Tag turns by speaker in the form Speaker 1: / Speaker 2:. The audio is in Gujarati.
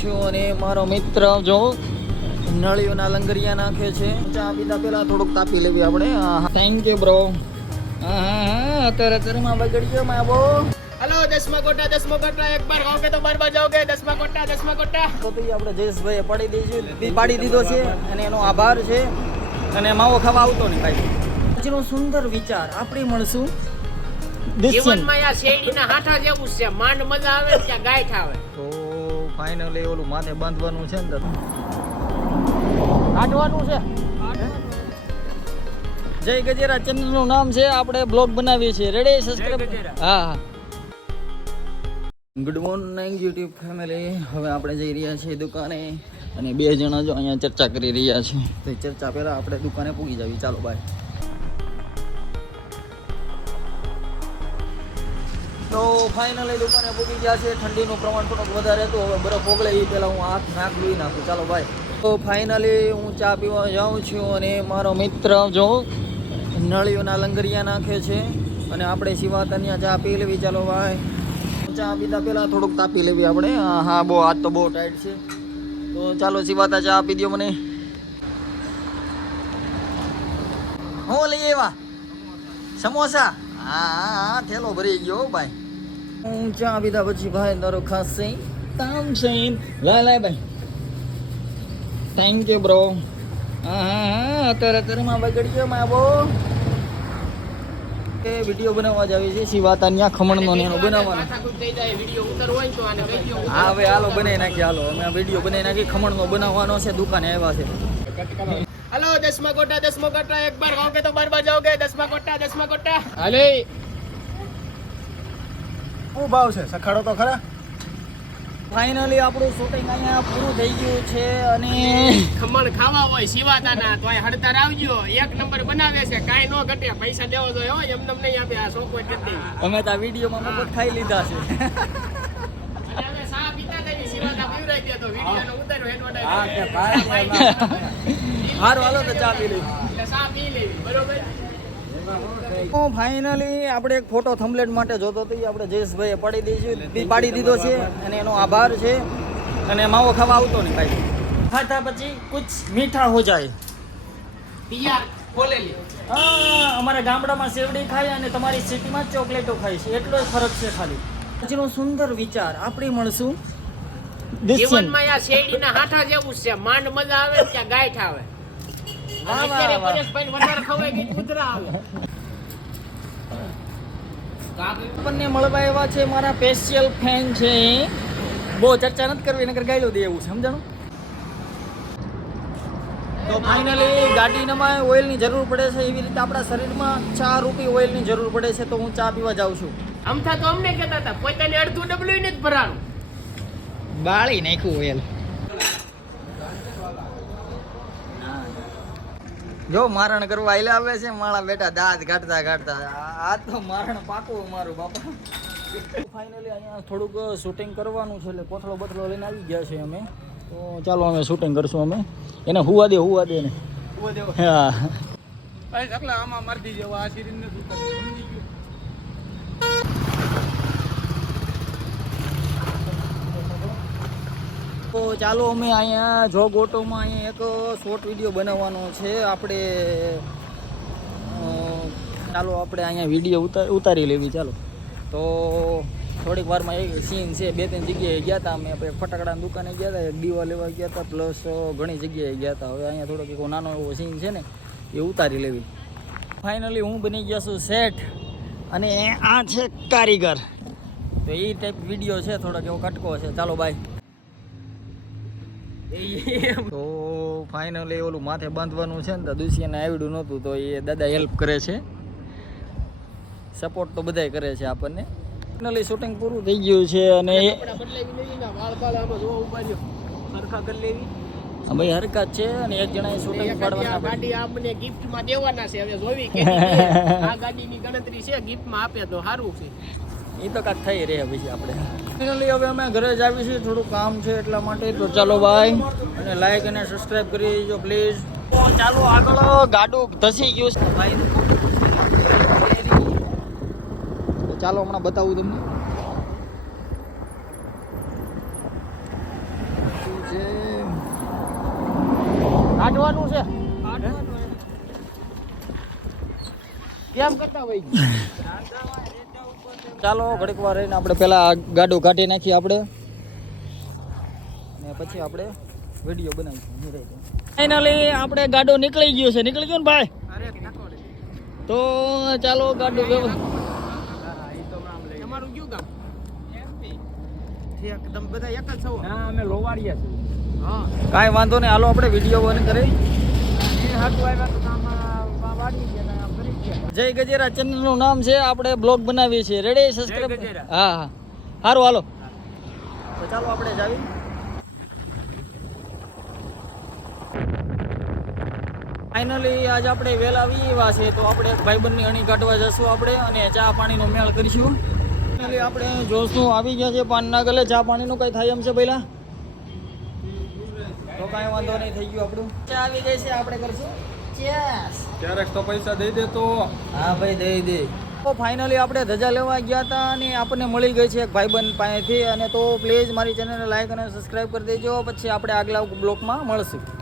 Speaker 1: છું અને મારો મિત્ર જો નળીઓના લંગરિયા નાખે છે. ચા પીતા પેલા થોડુંક તાપી લેવી આપણે. થેન્ક યુ બ્રો અત્યારે અત્યારમાં બગડી ગયો માબો હલો
Speaker 2: દસમા કોટા દસમા કોટા એક બાર ગાવ કે તો બાર બાર જાઓગે. દસમા કોટા દસમા કોટા
Speaker 1: તો ભાઈ આપણે જયેશભાઈએ પાડી દીધી પાડી દીધો છે અને એનો આભાર છે. અને માવો ખાવા આવતો નહીં ભાઈ. આજનો સુંદર વિચાર આપણે મળશું
Speaker 2: જીવનમાં આ શેરડીના હાથા જેવું છે. માંડ મજા આવે ત્યાં ગાય
Speaker 1: ખાવે ફાઇનલી ઓલું માથે બાંધવાનું છે ને તો કાઢવાનું છે. જય ગજેરા ચેનલનું નામ છે આપણે બ્લોગ બનાવીએ છીએ. રેડી સબસ્ક્રાઇબ હા હા. ગુડ મોર્નિંગ યુટ્યુબ ફેમિલી હવે આપણે જઈ રહ્યા છીએ દુકાને અને બે જણા જો અહીંયા ચર્ચા કરી રહ્યા છે. તો ચર્ચા પહેલાં આપણે દુકાને પૂગી જવી. ચાલો બાય તો ફાઇનલી દુકાને પૂગી ગયા છે. ઠંડીનું પ્રમાણ થોડુંક વધારે હતું હવે બરફ ઓગળે એ પહેલાં હું હાથ નાક લઈ નાખું. ચાલો ભાઈ તો ફાઇનલી હું ચા પીવા જાઉં છું અને મારો મિત્ર જો નળીઓના લંગરિયા નાખે છે અને આપણે સિવા તન્યા ચા પી લેવી. ચાલો ભાઈ ચા પીતા પહેલાં થોડુંક તાપી લેવી આપણે. હા, બહુ હાથ તો બહુ ટાઈટ છે. તો ચાલો સિવાતા ચા આપી દો મને. હું લઈ આવ્યા? સમોસા? હા હા થેલો ભરી ગયો ભાઈ હું ચા પીધા પછી ભાઈ તારો ખાસ છે. તામ છે લાય લાય ભાઈ. થેન્ક યુ બ્રો હા અત્યારે અત્યારે માં બગડી ગયો માબો એ વીડિયો બનાવવા જ છે શિવાતા ત્યાં ખમણનો ને એનો બનાવવાનો. હા હવે હાલો બનાવી નાખી હાલો. અમે આ વીડિયો બનાવી નાખી ખમણ નો બનાવવાનો છે દુકાને આવ્યા છે.
Speaker 2: હાલો દસમા ગોટા દસમા કોટા એક બાર ખાઓગે તો બાર બાર જાઓગે દસમા કોટા દસમા કોટા. હાલે.
Speaker 3: શું ભાવ છે? સખાડો તો ખરા.
Speaker 1: ફાઇનલી આપણું શૂટિંગ અહીંયા પૂરું થઈ ગયું છે અને
Speaker 2: ખમણ ખાવા હોય શિવાદાના તો અહીં હડતાર આવજો. એક નંબર બનાવે છે કાંઈ નો ઘટે. પૈસા દેવો જોઈએ હો એમ તમને નહીં આપે. આ શોખ કરી દે
Speaker 1: અમે તો આ વિડીયોમાં મફત ખાઈ લીધા છે.
Speaker 2: અને સા પીતા થઈ શિવાદા પીવરાઈ દે તો વિડીયોનો ઉતાર્યો
Speaker 3: હા, કે
Speaker 2: હેડવોટાઈઝ
Speaker 3: ભાઈ,
Speaker 1: સારું હાલો તો ચા પી
Speaker 2: એટલે સા પી લેવી બરોબર?
Speaker 1: ફાઇનલી આપણે એક ફોટો થંબલેટ માટે જોતો હતો. આપણે જયેશભાઈએ પાડી દીધું પાડી દીધો છે અને એનો આભાર છે. અને માવો ખાવા આવતો નહીં ભાઈ. ખાતા પછી કુછ મીઠા હો જાય. હા અમારા ગામડામાં શેરડી ખાય અને તમારી સિટીમાં ચોકલેટો ખાય છે. એટલો જ ફરક છે ખાલી. પછીનો સુંદર વિચાર આપણે મળશું.
Speaker 2: જીવનમાં આ શેરડીના હાથા જેવું છે. માંડ મજા આવે ત્યાં ગાય આવે.
Speaker 1: આપણને મળવા એવા છે મારા સ્પેશિયલ ફેન છે. બહુ ચર્ચા નથી કરવી ગાયલો દે એવું સમજાણું? તો ફાઇનલી ગાડીનામાં ઓઇલની જરૂર પડે છે. એવી રીતે આપણા શરીરમાં ચા રૂપી ઓઇલની જરૂર પડે છે. તો હું ચા પીવા જાઉં છું.
Speaker 2: આમથા તો અમને કહેતા હતા પોતાને અડધું ડબલું ને જ ભરાણું.
Speaker 1: બાળી નાખ્યું ઓઇલ જો મારણ કરવા આયલા આવે છે મારા બેટા દાંત કાઢતા કાઢતા. આ- તો મારણ પાકું મારું બાપા. ફાઇનલી અહીંયા થોડુંક શૂટિંગ કરવાનું છે એટલે કોથળો બથળો લઈને આવી ગયા છે અમે. તો ચાલો અમે શૂટિંગ કરશું અમે. એને હુવા દે હુવા દે ને હા.
Speaker 3: આમાં મારી દીજો આ સિરીઝ ને શું કરવું?
Speaker 1: તો ચાલો અમે અહીંયા જોગ ઓટોમાં અહીંયા એક શોર્ટ વીડિયો બનાવવાનો છે. આપણે ચાલો આપણે અહીંયા વીડિયો ઉતાર, ઉતારી લેવી, ચાલો. તો થોડીક વારમાં એક સીન છે. બે ત્રણ જગ્યાએ ગયા હતા અમે. આપણે ફટાકડાની દુકાને ગયા હતા એક દીવા લેવા ગયા હતા પ્લસ ઘણી જગ્યાએ ગયા હતા હવે અહીંયા થોડોક એક નાનો એવો સીન છે ને, એ ઉતારી લેવી. ફાઇનલી હું બની ગયા છું સેટ અને આ છે કારીગર. તો એ ટાઈપ વીડિયો છે, થોડોક એવો કટકો છે. ચાલો બાય તો ફાઇનલી ઓલું માથે બાંધવાનું છે ને તો દુસિયાને આવડ્યું નહોતું તો એ દાદા હેલ્પ કરે છે. સપોર્ટ તો બધાય કરે છે આપણને. ફાઇનલી શૂટિંગ પૂરું થઈ ગયું છે અને એ ભાઈ હરકત છે અને એક જણા શૂટિંગ પાડવાના
Speaker 2: ગાડી આપને ગિફ્ટમાં દેવાના છે હવે જોવી કે આ ગાડીની ગણતરી છે ગિફ્ટમાં આપે તો સારું છે.
Speaker 1: એ તો કાંક થઈ રહે પછી આપણે. ફાઇનલી હવે અમે ઘરે જ આવીશું થોડું કામ છે એટલા માટે. તો ચાલો ભાઈ અને લાઈક અને સબસ્ક્રાઇબ કરી દેજો પ્લીઝ તો ચાલો આગળ, ગાડું ધસી ગયું છે. ભાઈ ચાલો હમણાં બતાવું તમને.
Speaker 2: કાઢવાનું છે. કેમ કરતા હોય?
Speaker 1: ચાલો ઘડીક વાર રહીને આપણે પેલા ગાડો કાઢી નાખીએ આપણે. ને પછી આપણે વીડિયો બનાવીશું. ફાઇનલી આપણે ગાડો નીકળી ગયો છે. નીકળી ગયો ને ભાઈ. તો ચાલો ગાડો વ્યવ
Speaker 2: કયું ગામ? તમે બધા એક જ છો
Speaker 3: ના અમે લોવાડિયા છીએ.
Speaker 2: હા
Speaker 1: કાંઈ વાંધો નહીં. હાલો આપણે વીડિયો બંધ કરી. જય ગજેરા ચેનલનું નામ છે આપણે બ્લોગ બનાવીએ છીએ. રેડી સબસ્ક્રાઇબ હા હા. સારું હાલો. તો ચાલો આપણે જાવી ફાઇનલી આજ આપણે વહેલા આવી એવા છે તો આપણે ભાઈબંધની અણી કાઢવા જશું આપણે અને ચા પાણીનો મેળ કરીશું. ફાઇનલી આપણે જોશું આવી ગયા છે પાનના ગલે. ચા પાણીનું કંઈ થાય એમ છે પહેલા? તો કાંઈ વાંધો નહીં થઈ ગયું આપણું. ચા આવી જાય છે આપણે કરશું. ચેસ
Speaker 3: ક્યારેક તો પૈસા દઈ દે તો.
Speaker 1: હા ભાઈ દઈ દે. તો ફાઇનલી આપણે ધજા લેવા ગયા હતા અને આપણને મળી ગઈ છે એક ભાઈબંધ પાસેથી અને તો પ્લીઝ મારી ચેનલને લાઈક અને સબસ્ક્રાઈબ કરી દેજો. પછી આપણે આગલા બ્લોકમાં મળશું.